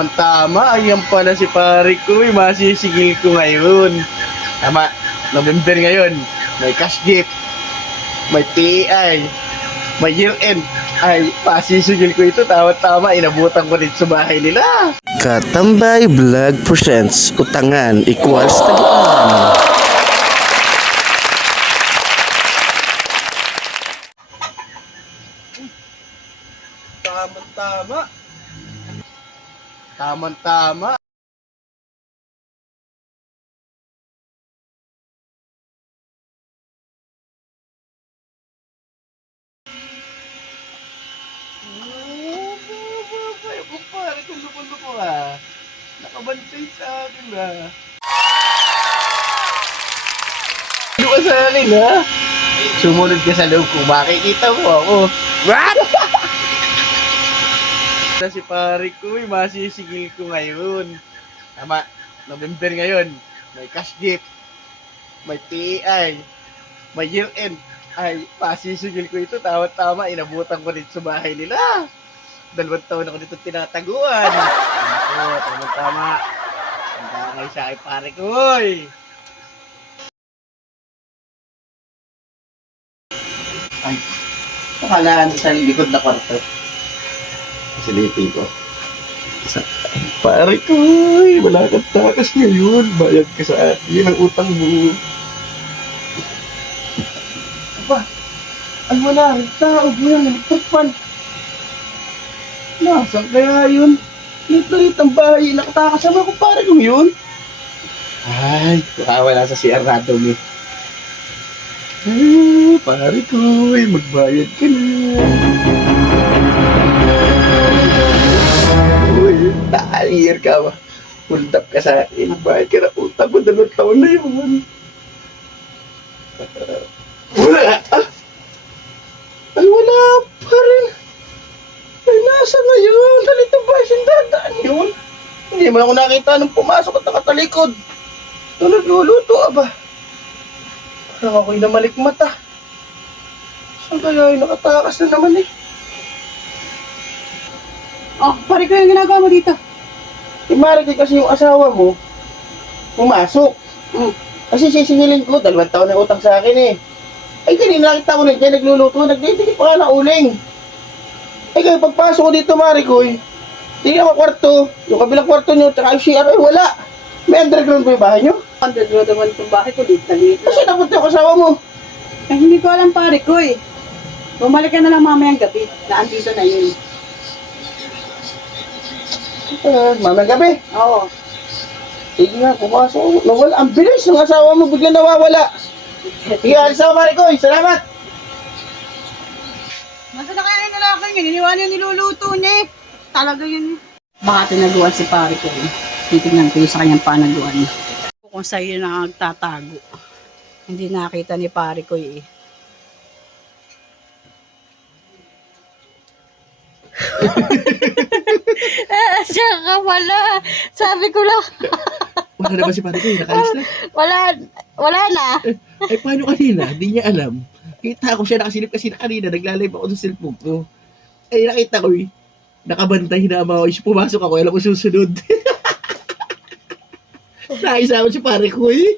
Tama-tama, ayan pala si pare ko, masisigil ko ngayon. Tama, November ngayon, may cash gift, may TEI, may year end. Ay, masisigil ko ito, tama-tama, inabutan ko dito sa bahay nila. Katambay Vlog presents Utangan equals Taguan. Tama-tama. Tama-tama. Ay, kumpare, kung luko-luko ah. Nakabantay sa akin ah. Ano ka sa akin ha? Sumunod ka sa loob kung makikita mo ako. What? Na si pare ko, masisigil ko ngayon. Tama, November ngayon, may cash gift, may TEI, may year end. Ay, masisigil ko ito, tama-tama, inabutan ko dito sa bahay nila. 2 taon ako dito tinataguan. Ako, tama-tama. Ang dangay sa akin, pare ko, oy. Ay, nakalaan sa likod na kwarto. Silipin ko. Pare ko, wala kang takas ngayon. Bayad ka sa akin ang utang mo. Aba, ay wala rin tao mo yan. Nagtagpan. Nasaan kaya yun? Lit ang bahay. Nakatakas naman ko pare kong yun. Ay, wala sa CR na dumi. Ay, pare ko, magbayad ka na. Uy, naalir ka ba? Hold up ka sa akin. Bayad ka na utang ko. 2 taon na yun. Wala. Ay, wala pa rin. Ay, nasa na yun? Dito ba yung dadaan yun? Hindi mo ako nakita nung pumasok at nakatalikod. Nung nagluluto, aba. Parang ako'y namalik mata. Saan kaya yung nakatakas na naman eh? Oh, pare ko yung ginagawa mo dito. Marikay kasi yung asawa mo, pumasok. Kasi sisingilin ko, 2 taon na utang sa akin eh. Ay, kanina nakita ko rin kayo nagluluto, nagdidikit pa ka na uling. Ay, kayo pagpasok ko dito, Marikoy, tingnan ko kwarto, yung kabilang kwarto nyo, tsaka yung CR, ay wala. May underground ko yung bahay nyo? Underground naman itong bahay ko dito. Kasi napunta yung asawa mo. Eh, hindi ko alam pare ko eh. Bumalik ka na lang mamayang gabi. Naandito na yun. Mamayang gabi. Oo. Sige nga, pumasok. Nawala. Ang bilis ng asawa mo, biglang nawawala. Sige, alis ako, Marikoy. Salamat. Nasa na kaya yung lalaki niya? Iniwan yung niluluto niya eh. Talaga yun. Baka tinaguan si pare ko eh. Titignan ko yung sa kanyang panaguan. Kung sa'yo na nagtatago. Hindi nakita ni pare ko eh. Siya ka pala. Sabi ko lang. Wala na ba si Marikoy? Nakalis na. Wala na. Ay, paano kanina? Hindi niya alam. Kita ko siya nakasilip kasi na kanina. Naglalay ako sa cellphone ko. Ay, nakita ko eh. Nakabantay na ako. Pumasok ako. Alam ko susunod. Nakisa ako si pare ko eh.